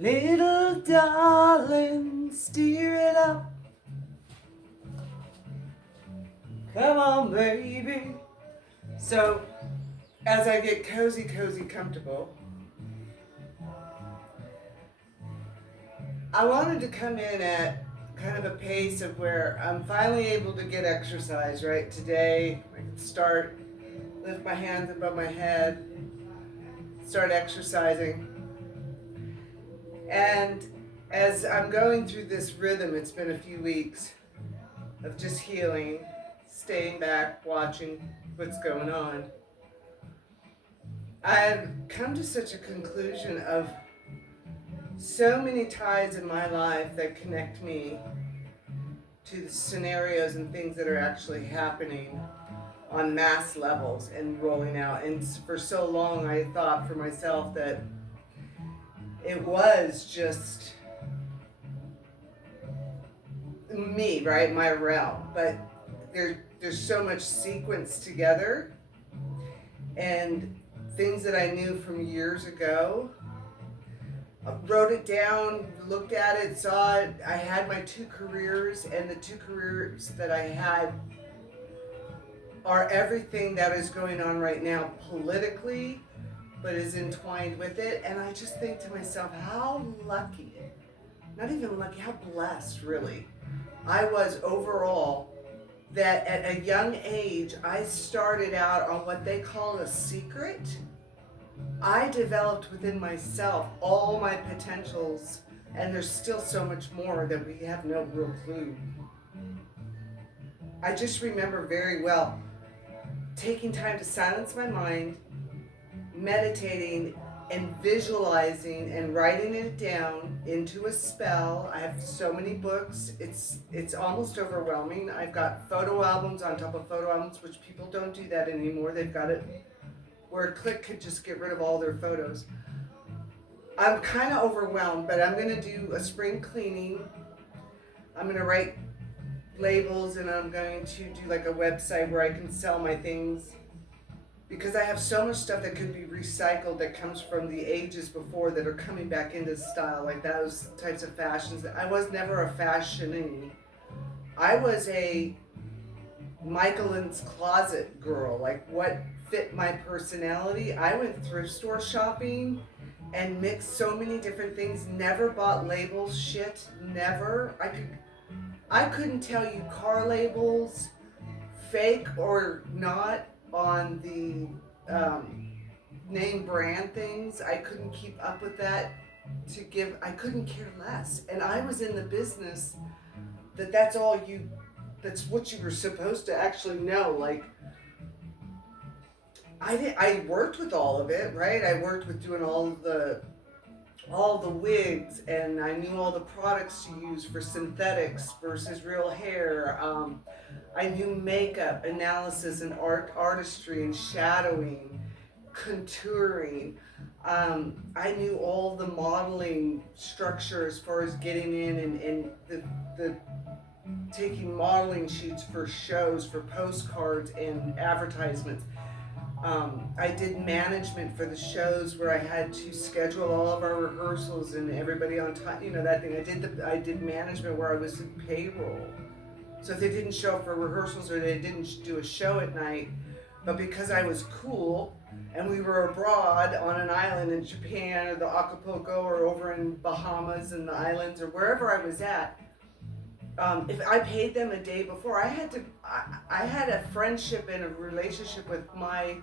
Little darling, steer it up. Come on, baby. So, as I get cozy, comfortable, I wanted to come in at kind of a pace of where I'm finally able to get exercise, right? Today, I can start, lift my hands above my head, start exercising. And as I'm going through this rhythm, it's been a few weeks of just healing, staying back, watching what's going on. I've come to such a conclusion of so many ties in my life that connect me to the scenarios and things that are actually happening on mass levels and rolling out. And for so long, I thought for myself that it was just me, right? My realm. But there's so much sequence together, and things that I knew from years ago. I wrote it down, looked at it, saw it. I had my two careers, and the two careers that I had are everything that is going on right now politically, but is entwined with it. And I just think to myself, how lucky, not even lucky, how blessed really I was overall that at a young age I started out on what they call a secret. I developed within myself all my potentials, and there's still so much more that we have no real clue. I just remember very well taking time to silence my mind, meditating and visualizing and writing it down into a spell. I have so many books, it's almost overwhelming. I've got photo albums on top of photo albums, which people don't do that anymore. They've got it where a click could just get rid of all their photos. I'm kind of overwhelmed, but I'm going to do a spring cleaning. I'm going to write labels, and I'm going to do like a website where I can sell my things, because I have so much stuff that could be recycled that comes from the ages before that are coming back into style, like those types of fashions. I was never a fashionee. I was a Michaelin's closet girl, like what fit my personality. I went thrift store shopping and mixed so many different things, never bought labels, shit, never. I couldn't tell you car labels, fake or not, on the name brand things. I couldn't keep up with that I couldn't care less. And I was in the business that's what you were supposed to actually know. Like, I worked with all of it, right? I worked with doing all the wigs, and I knew all the products to use for synthetics versus real hair. I knew makeup, analysis, and artistry, and shadowing, contouring. I knew all the modeling structure as far as getting in and the taking modeling shoots for shows, for postcards and advertisements. I did management for the shows where I had to schedule all of our rehearsals and everybody on time. You know that thing. I did management where I was in payroll. So if they didn't show up for rehearsals or they didn't do a show at night, but because I was cool and we were abroad on an island in Japan or the Acapulco or over in Bahamas and the islands or wherever I was at, if I paid them a day before, I had a friendship and a relationship with my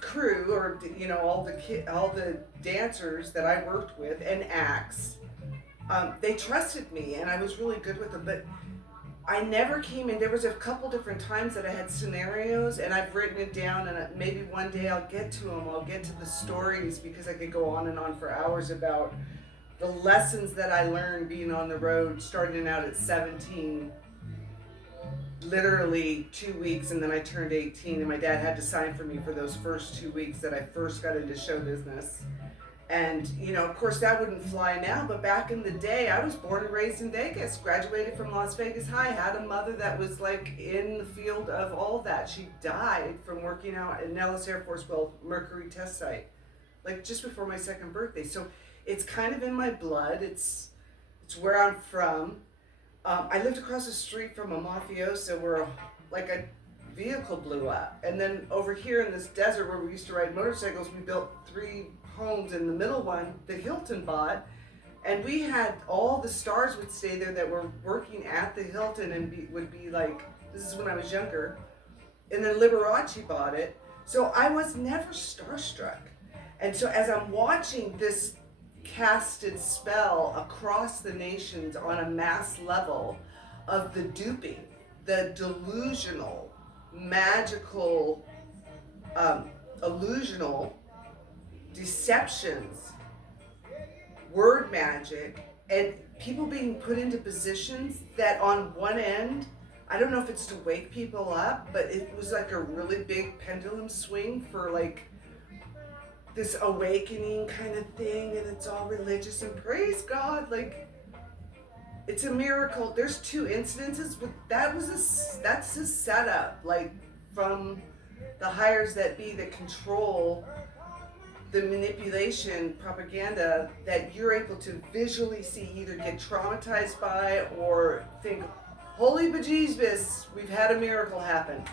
crew, or all the dancers that I worked with and acts. They trusted me, and I was really good with them. But I never came in. There was a couple different times that I had scenarios, and I've written it down, and maybe one day I'll get to them. I'll get to the stories, because I could go on and on for hours about the lessons that I learned being on the road, starting out at 17, literally 2 weeks, and then I turned 18, and my dad had to sign for me for those first 2 weeks that I first got into show business. And, of course that wouldn't fly now, but back in the day, I was born and raised in Vegas, graduated from Las Vegas High, had a mother that was like in the field of all that. She died from working out at Nellis Air Force Mercury test site. like just before my second birthday. So it's kind of in my blood. It's where I'm from. I lived across the street from a mafioso where like a vehicle blew up. And then over here in this desert where we used to ride motorcycles, we built 3 homes, and the middle one, the Hilton bought. And we had all the stars would stay there that were working at the Hilton and would be like, this is when I was younger. And then Liberace bought it. So I was never starstruck. And so as I'm watching this casted spell across the nations on a mass level of the duping, the delusional, magical, illusional deceptions, word magic, and people being put into positions that on one end, I don't know if it's to wake people up, but it was like a really big pendulum swing for like this awakening kind of thing, and it's all religious and praise God, like it's a miracle. There's 2 incidences, but that's a setup, like from the hires that be that control the manipulation propaganda that you're able to visually see, either get traumatized by or think, holy bejesus, we've had a miracle happen.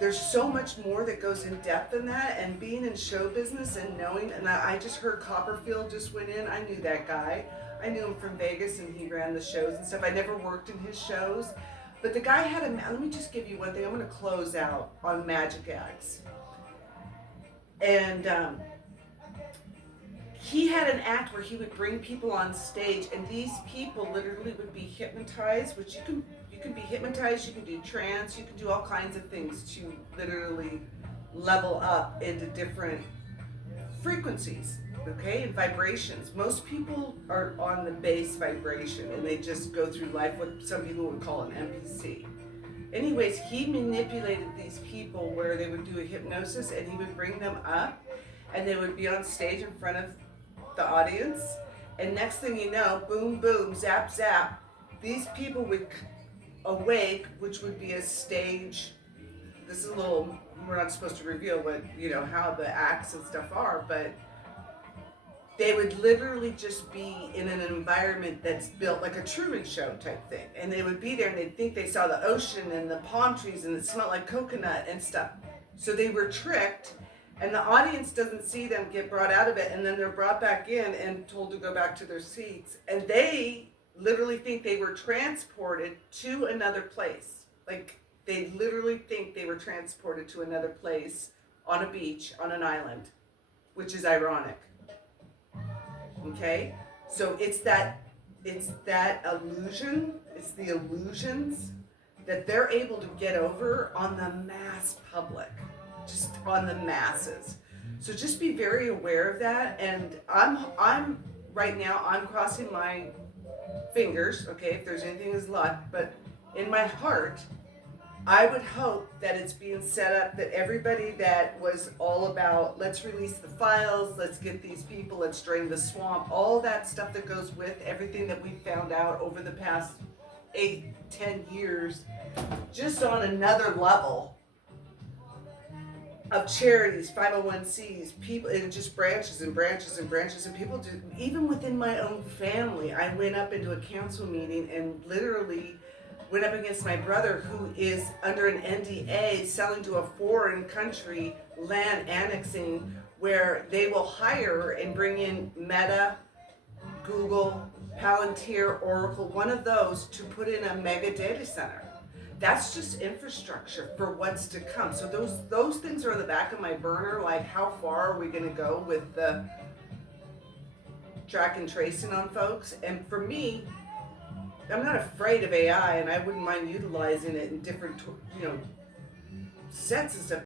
There's so much more that goes in depth than that, and being in show business and knowing, and I just heard Copperfield just went in. I knew that guy. I knew him from Vegas, and he ran the shows and stuff. I never worked in his shows, but the guy had let me just give you one thing. I'm going to close out on magic acts. And he had an act where he would bring people on stage, and these people literally would be hypnotized, which you can be hypnotized, you can do trance, you can do all kinds of things to literally level up into different frequencies, okay, and vibrations. Most people are on the base vibration and they just go through life what some people would call an NPC. Anyways, he manipulated these people where they would do a hypnosis, and he would bring them up and they would be on stage in front of the audience, and next thing you know, boom boom, zap zap, these people would awake, which would be a stage. This is a little, we're not supposed to reveal what, how the acts and stuff are, but they would literally just be in an environment that's built like a Truman Show type thing, and they would be there and they'd think they saw the ocean and the palm trees and it smelled like coconut and stuff. So they were tricked, and the audience doesn't see them get brought out of it, and then they're brought back in and told to go back to their seats, and they literally think they were transported to another place. Like, they literally think they were transported to another place on a beach, on an island, which is ironic. Okay? So it's that illusion, it's the illusions that they're able to get over on the mass public, just on the masses. So just be very aware of that, and I'm right now, I'm crossing my fingers, okay, if there's anything is luck, but in my heart, I would hope that it's being set up that everybody that was all about, let's release the files, let's get these people, let's drain the swamp, all that stuff that goes with everything that we found out over the past 8-10 years, just on another level of charities, 501c's, people, and just branches and branches and branches, and people do, even within my own family. I went up into a council meeting and literally went up against my brother, who is under an NDA selling to a foreign country, land annexing, where they will hire and bring in Meta, Google, Palantir, Oracle, one of those, to put in a mega data center. That's just infrastructure for what's to come. So those things are in the back of my burner, like how far are we going to go with the track and tracing on folks? And for me, I'm not afraid of AI, and I wouldn't mind utilizing it in different, sets and stuff.